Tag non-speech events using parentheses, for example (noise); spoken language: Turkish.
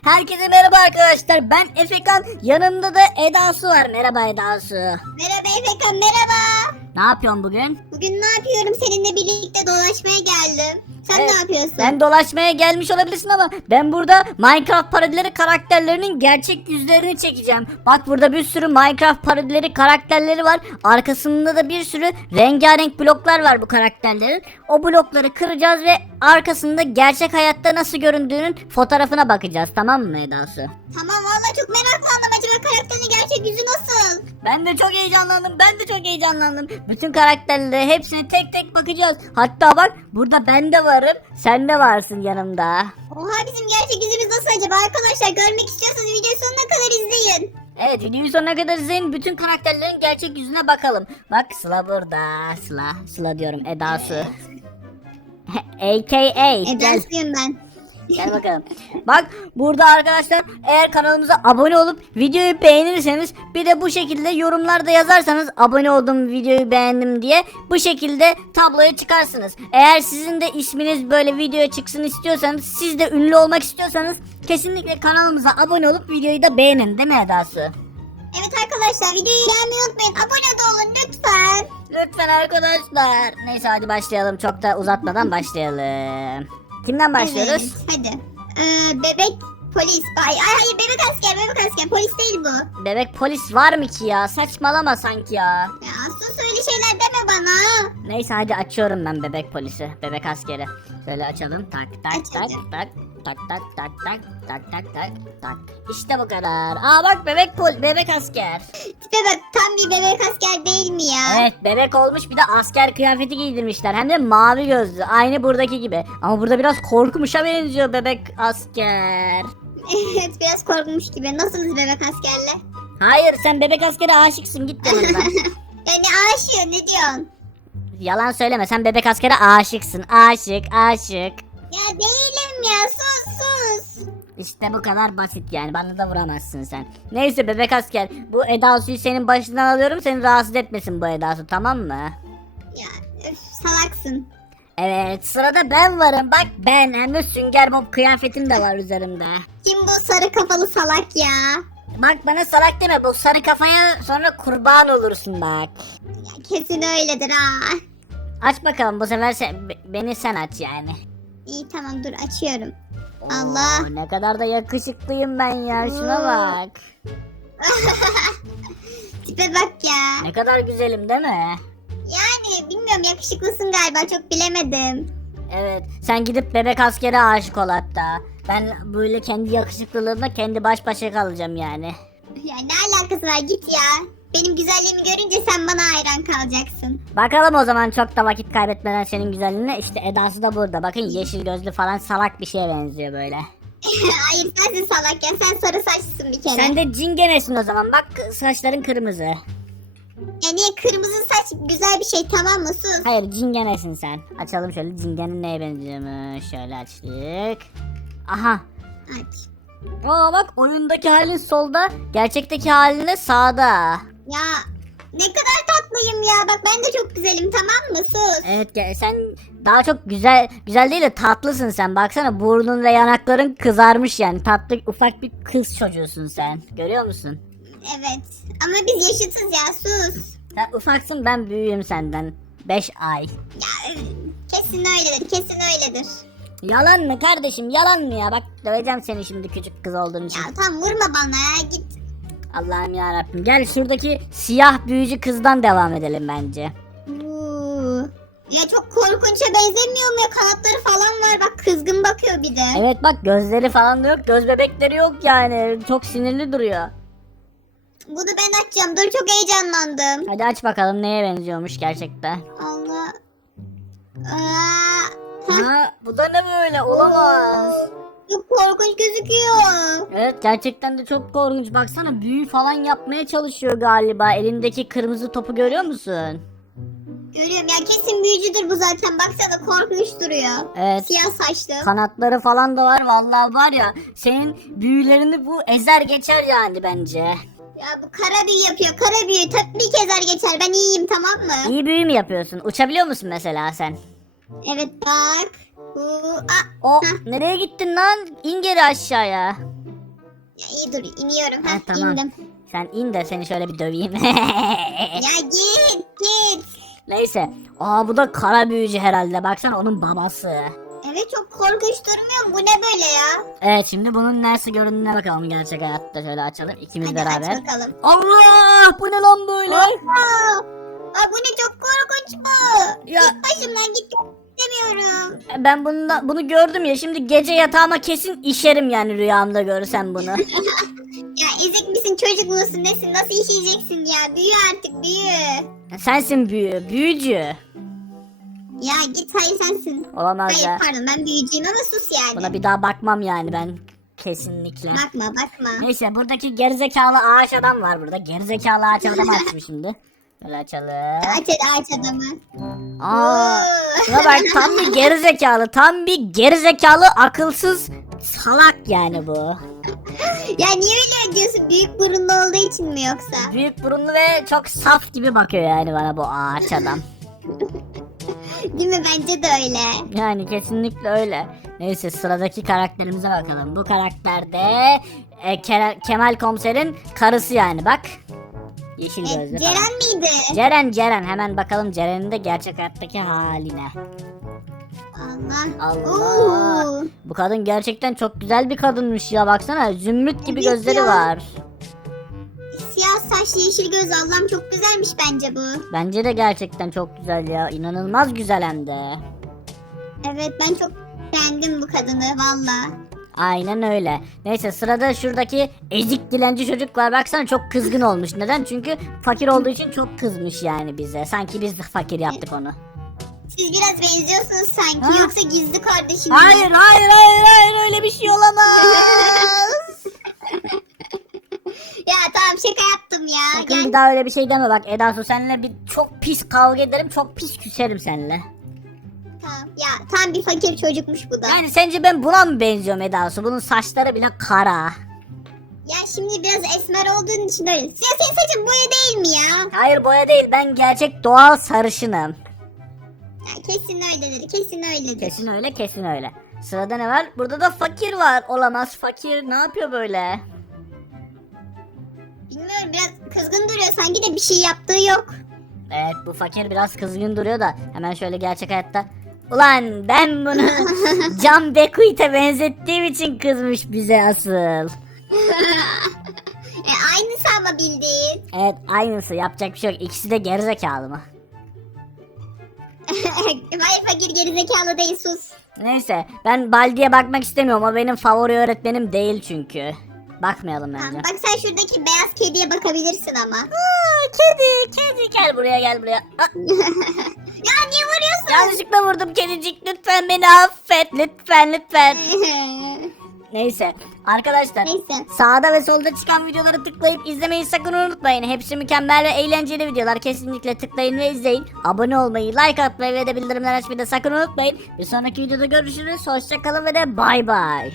Herkese merhaba arkadaşlar. Ben Efekan. Yanımda da Eda'su var. Merhaba Eda'su. Merhaba Efekan merhaba. Ne yapıyorsun bugün? Bugün ne yapıyorum? Seninle birlikte dolaşmaya geldim. Sen Evet, ne yapıyorsun? Sen dolaşmaya gelmiş olabilirsin ama ben burada Minecraft parodileri karakterlerinin gerçek yüzlerini çekeceğim. Bak burada bir sürü Minecraft parodileri karakterleri var. Arkasında da bir sürü rengarenk bloklar var bu karakterlerin. O blokları kıracağız ve arkasında gerçek hayatta nasıl göründüğünün fotoğrafına bakacağız. Tamam mı Eda'su? Tamam valla çok meraklandım. Acaba karakterin gerçek yüzü nasıl? Ben de çok heyecanlandım. Ben de çok heyecanlandım. Bütün karakterlere hepsine tek tek bakacağız. Hatta bak burada ben de varım. Sen de varsın yanımda. Oha bizim gerçek yüzümüz nasıl acaba? Arkadaşlar görmek istiyorsanız videoyu sonuna kadar izleyin. Evet videoyu sonuna kadar izleyin. Bütün karakterlerin gerçek yüzüne bakalım. Bak Sıla burada. Sıla. Sıla diyorum. Edası. AKA. (laughs) Edasıyım ben. Gel bakalım. Bak burada arkadaşlar eğer kanalımıza abone olup videoyu beğenirseniz bir de bu şekilde yorumlarda yazarsanız abone oldum videoyu beğendim diye bu şekilde tabloya çıkarsınız. Eğer sizin de isminiz böyle videoya çıksın istiyorsanız siz de ünlü olmak istiyorsanız kesinlikle kanalımıza abone olup videoyu da beğenin değil mi Edası? Evet arkadaşlar videoyu beğenmeyi unutmayın. Abone de olun lütfen. Lütfen arkadaşlar. Neyse hadi başlayalım çok da uzatmadan başlayalım. Kimden başlıyoruz? Evet, hadi. Ee, bebek polis. Ay, ay hayır bebek asker bebek asker polis değil bu. Bebek polis var mı ki ya? Saçmalama sanki ya. Ya sus öyle şeyler deme bana. Neyse hadi açıyorum ben bebek polisi. Bebek askeri. Şöyle açalım. Tak tak tak tak. Tak tak tak tak tak tak tak tak. İşte bu kadar. Aa bak bebek pol bebek asker. Tipe bak tam bir bebek asker değil mi ya? Evet bebek olmuş bir de asker kıyafeti giydirmişler. Hem de mavi gözlü. Aynı buradaki gibi. Ama burada biraz korkmuşa benziyor bebek asker. Evet biraz korkmuş gibi. Nasılız bebek askerle? Hayır sen bebek askere aşıksın git yanından. Yani aşıyor ne diyorsun? Yalan söyleme sen bebek askere aşıksın. Aşık aşık. Ya değilim ya sus sus. İşte bu kadar basit yani bana da vuramazsın sen. Neyse bebek asker bu Edasu'yu senin başından alıyorum seni rahatsız etmesin bu Edasu tamam mı? Ya öf, salaksın. Evet sırada ben varım bak ben hem de sünger bob kıyafetim de var üzerimde. Kim bu sarı kafalı salak ya? Bak bana salak deme bu sarı kafaya sonra kurban olursun bak. Ya kesin öyledir ha. Aç bakalım bu sefer sen, be- beni sen aç yani. İyi tamam dur açıyorum. Oo, Allah. Ne kadar da yakışıklıyım ben ya şuna Oo. bak. (laughs) Tipe bak ya. Ne kadar güzelim değil mi? Yani bilmiyorum yakışıklısın galiba çok bilemedim. Evet. Sen gidip bebek askere aşık ol hatta. Ben böyle kendi yakışıklılığımla kendi baş başa kalacağım yani. Ya ne alakası var git ya. Benim güzelliğimi görünce sen bana hayran kalacaksın. Bakalım o zaman çok da vakit kaybetmeden senin güzelliğine. İşte Edası da burada. Bakın yeşil gözlü falan salak bir şeye benziyor böyle. (laughs) Hayır sensin salak ya sen sarı saçlısın bir kere. Sen de cingenesin o zaman. Bak saçların kırmızı. Ya niye kırmızı saç güzel bir şey tamam mı sus. Hayır cingenesin sen. Açalım şöyle cingenin neye benziyormuş. Şöyle açtık. Aha. Aç. Aa bak oyundaki halin solda. Gerçekteki halin de sağda. Ya ne kadar tatlıyım ya bak ben de çok güzelim tamam mı sus. Evet ge- sen daha çok güzel güzel değil de tatlısın sen. Baksana burnun ve yanakların kızarmış yani. Tatlı ufak bir kız çocuğusun sen. Görüyor musun? Evet ama biz yaşıtız ya sus. Sen ufaksın ben büyüğüm senden. 5 ay. Ya üf, kesin öyledir kesin öyledir. Yalan mı kardeşim yalan mı ya? Bak döveceğim seni şimdi küçük kız olduğun için. Ya tamam vurma bana ya git. Allah'ım ya Rabbim. Gel şuradaki siyah büyücü kızdan devam edelim bence. Uuu. Ya çok korkunça benzemiyor mu ya kanatları falan var bak kızgın bakıyor bir de. Evet bak gözleri falan da yok. Göz bebekleri yok yani. Çok sinirli duruyor. Bunu ben açacağım dur çok heyecanlandım. Hadi aç bakalım neye benziyormuş gerçekten. Allah. Aa, Ha, bu da ne böyle? Olamaz. Çok korkunç gözüküyor. Evet gerçekten de çok korkunç. Baksana büyü falan yapmaya çalışıyor galiba. Elindeki kırmızı topu görüyor musun? Görüyorum ya kesin büyücüdür bu zaten baksana korkunç duruyor. Evet. Siyah saçlı. Kanatları falan da var. Vallahi var ya senin büyülerini bu ezer geçer yani bence. Ya bu kara büyü yapıyor kara büyü tabii ki ezer geçer ben iyiyim tamam mı? İyi büyü mü yapıyorsun? Uçabiliyor musun mesela sen? Evet bak. O nereye gittin lan? İn geri aşağıya. Ya iyi dur iniyorum. Ha, Ha, tamam. indim. Sen in de seni şöyle bir döveyim. (laughs) Ya git git. Neyse. Aa bu da kara büyücü herhalde. Baksana onun babası. Evet çok korkunç durmuyor mu? Bu ne böyle ya? Evet şimdi bunun nasıl göründüğüne bakalım gerçek hayatta. Şöyle açalım ikimiz Hadi beraber. aç bakalım. Allah! Bu ne lan böyle? Aa, bu ne çok korkunç bu. Ya- Git başımdan git istemiyorum. Ben bunu, bunu gördüm ya şimdi gece yatağıma kesin işerim yani rüyamda görsem bunu. (laughs) Ya ezik misin çocuk musun nesin nasıl işeyeceksin ya büyü artık büyü. Sensin büyü, büyücü. Ya git hayır sensin. Olamaz Hayır ya. pardon ben büyücüyüm ama sus yani. Buna bir daha bakmam yani ben kesinlikle. Bakma bakma. Neyse buradaki gerizekalı ağaç adam var burada. Gerizekalı ağaç adam açmış şimdi. Böyle açalım. Aç aç adamı. Aa. Şuna bak tam bir gerizekalı. Tam bir gerizekalı akılsız salak yani bu. Ya niye öyle diyorsun büyük burunlu olduğu için mi yoksa? Büyük burunlu ve çok saf gibi bakıyor yani bana bu ağaç adam. Değil mi bence de öyle. Yani kesinlikle öyle. Neyse sıradaki karakterimize bakalım. Bu karakter de e, Ke- Kemal Komiser'in karısı yani bak. Yeşil E, gözlü falan. Ceren miydi? Ceren Ceren hemen bakalım Ceren'in de gerçek hayattaki haline. Allah. Allah. Oo. Bu kadın gerçekten çok güzel bir kadınmış ya baksana zümrüt gibi Evet gözleri ya. var. Siyah saçlı yeşil göz Allah'ım çok güzelmiş bence bu. Bence de gerçekten çok güzel ya inanılmaz güzel hem de. Evet ben çok beğendim bu kadını valla. Aynen öyle. Neyse sırada şuradaki ezik dilenci çocuk var. Baksana çok kızgın olmuş. Neden? Çünkü fakir olduğu için çok kızmış yani bize. Sanki biz fakir yaptık onu. Siz biraz benziyorsunuz sanki Ha? yoksa gizli kardeşim? Hayır hayır hayır hayır öyle bir şey olamaz. (laughs) ya tamam şaka yaptım ya. Sakın Gel. bir daha öyle bir şey deme bak Eda Su seninle bir çok pis kavga ederim çok pis küserim seninle. Tamam. Ya tam bir fakir çocukmuş bu da. Yani sence ben buna mı benziyorum Eda Su? Bunun saçları bile kara. Ya şimdi biraz esmer olduğun için öyle. Ya senin saçın boya değil mi ya? Hayır boya değil ben gerçek doğal sarışınım. Ya kesin öyledir kesin öyledir. Kesin öyle kesin öyle. Sırada ne var? Burada da fakir var. Olamaz fakir ne yapıyor böyle? Bilmiyorum biraz kızgın duruyor sanki de bir şey yaptığı yok. Evet bu fakir biraz kızgın duruyor da hemen şöyle gerçek hayatta Ulan ben bunu (laughs) Can Bekuit'e benzettiğim için kızmış bize asıl. e, aynısı ama bildiğin. Evet aynısı yapacak bir şey yok. İkisi de gerizekalı mı? (laughs) Hayır fakir gerizekalı değil sus. Neyse ben Baldi'ye bakmak istemiyorum. O benim favori öğretmenim değil çünkü. Bakmayalım Tamam, bence. bak sen şuradaki beyaz kediye bakabilirsin ama. Aa, kedi kedi gel buraya gel buraya. (laughs) Ya niye vuruyorsun? yanlışlıkla vurdum kedicik lütfen beni affet lütfen lütfen. (laughs) Neyse arkadaşlar Neyse. Sağda ve solda çıkan videoları tıklayıp izlemeyi sakın unutmayın. Hepsi mükemmel ve eğlenceli videolar. Kesinlikle tıklayın ve izleyin. Abone olmayı, like atmayı ve de bildirimler açmayı da sakın unutmayın. Bir sonraki videoda görüşürüz. Hoşçakalın ve de bay bay.